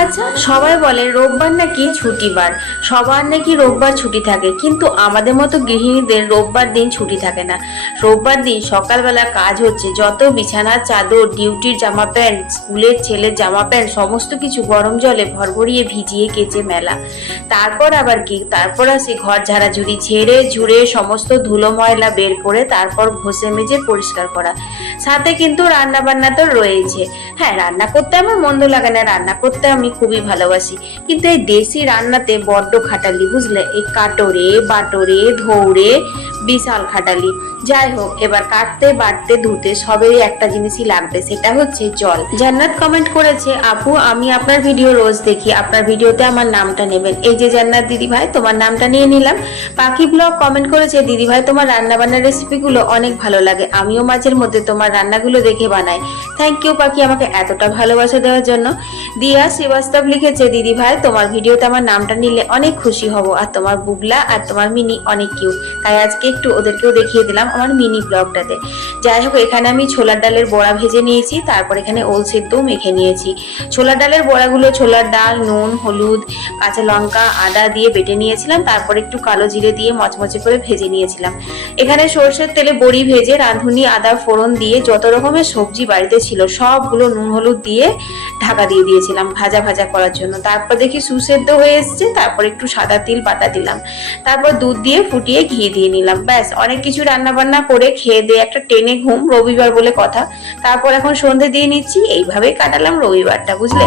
আচ্ছা, সবাই বলে রোববার নাকি ছুটিবার, সবার নাকি রোববার ছুটি থাকে, কিন্তু আমাদের মতো গৃহিণীদের রোববার দিন ছুটি থাকে না। রোববার দিন সকালবেলা কাজ হচ্ছে, যত বিছানার চাদর, ডিউটির জামা প্যান্ট, স্কুলের ছেলের জামা প্যান্ট সমস্ত কিছু গরম জলে ভরভরিয়ে ভিজিয়ে কেচে মেলা। তারপর আবার কি, তারপর আসে ঘর ঝাড়াঝুড়ি, ঝেড়ে ঝুড়ে সমস্ত ধুলো ময়লা বের করে তারপর ঘষে মেজে পরিষ্কার করা। সাথে কিন্তু রান্না বান্না তো রয়েছে। হ্যাঁ, রান্না করতে আমার মন্দ লাগে না, রান্না করতে আমি খুবই ভালোবাসি, কিন্তু এই দেশি রান্নাতে বড্ড খাটালি, বুঝলে? এই কাটরে বাটরে ধৌড়ে বিশাল খাটালি। যাই হোক, এবার কাটতে বাটতে ধুতে সবেরই একটা জিনিসই লাগবে, সেটা হচ্ছে জল। জান্নাত কমেন্ট করেছে, আপু আমি আপনার ভিডিও রোজ দেখি, আপনার ভিডিওতে আমার নামটা নেবেন। এই যে জান্নাত দিদি ভাই, তোমার নামটা নিয়ে নিলাম। পাখি ব্লগ কমেন্ট করেছে, দিদি ভাই তোমার রান্না বান্নার রেসিপিগুলো অনেক ভালো লাগে, আমিও মাঝের মধ্যে তোমার রান্নাগুলো দেখে বানাই। থ্যাংক ইউ পাখি, আমাকে এতটা ভালোবাসা দেওয়ার জন্য। দিয়া শ্রীবাস্তব লিখেছে, দিদি ভাই তোমার ভিডিওতে আমার নামটা নিলে অনেক খুশি হব, আর তোমার বুগলা আর তোমার মিনি অনেক কিউট, তাই আজকে একটু ওদেরকেও দেখিয়ে দিলাম আমার মিনি ব্লগটাতে। যাই হোক, এখানে আমি ছোলার ডালের বড়া ভেজে নিয়েছি, তারপর এখানে ওল সেদ্ধও মেখে নিয়েছি। ছোলার ডালের বড়াগুলো ছোলার ডাল, নুন, হলুদ, কাঁচা লঙ্কা, আদা দিয়ে বেটে নিয়েছিলাম, তারপর একটু কালো জিরে দিয়ে মচমচে করে ভেজে নিয়েছিলাম। এখানে সর্ষের তেলে বড়ি ভেজে রাঁধুনি আদা ফোড়ন দিয়ে যত রকমের সবজি বাড়িতে ছিল সবগুলো নুন হলুদ দিয়ে ঢাকা দিয়ে দিয়েছিলাম ভাজা ভাজা করার জন্য। তারপর দেখি সুসেদ্ধ হয়ে এসছে, তারপর একটু সাদা তিল বাটা দিলাম, তারপর দুধ দিয়ে ফুটিয়ে ঘি দিয়ে নিলাম। ব্যাস, অনেক কিছু রান্না বান্না করে খেয়ে দিয়ে একটা টেনে ঘুম, রবিবার বলে কথা। তারপর এখন সন্ধে দিয়ে নিচ্ছি, এইভাবেই কাটালাম রবিবারটা, বুঝলে?